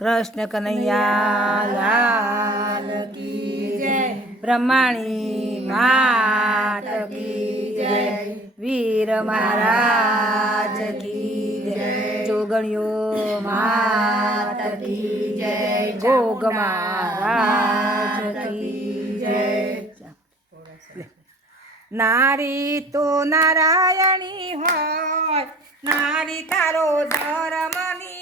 કૃષ્ણ કનૈયાલાલ કી જય, બ્રહ્માણી માત કી જય, વીર મહારાજ કી જય જોગણ્યો માત કી જય, ગોગ મહારાજ કી જય. નારી તો નારાયણી હોય, નારી તારો ધર્મની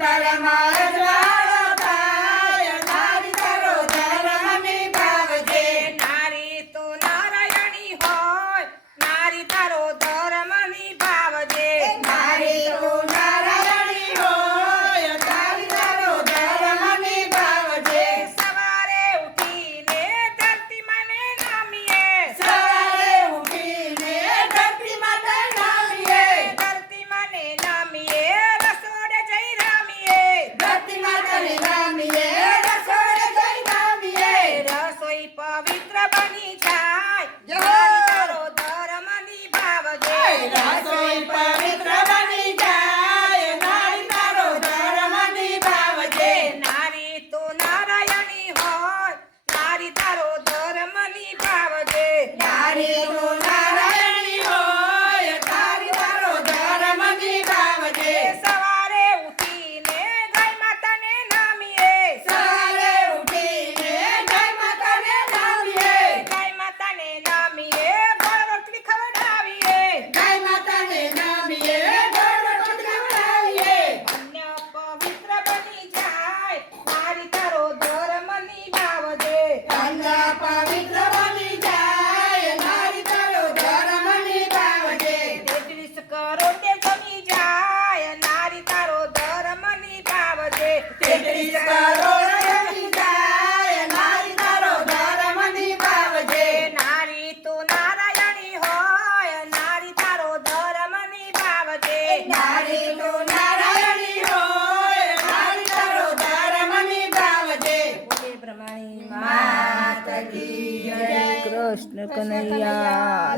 తరమారణ પવિત્ર બની જાય તે પ્રમાણે માતા કી કૃષ્ણ કનૈયા.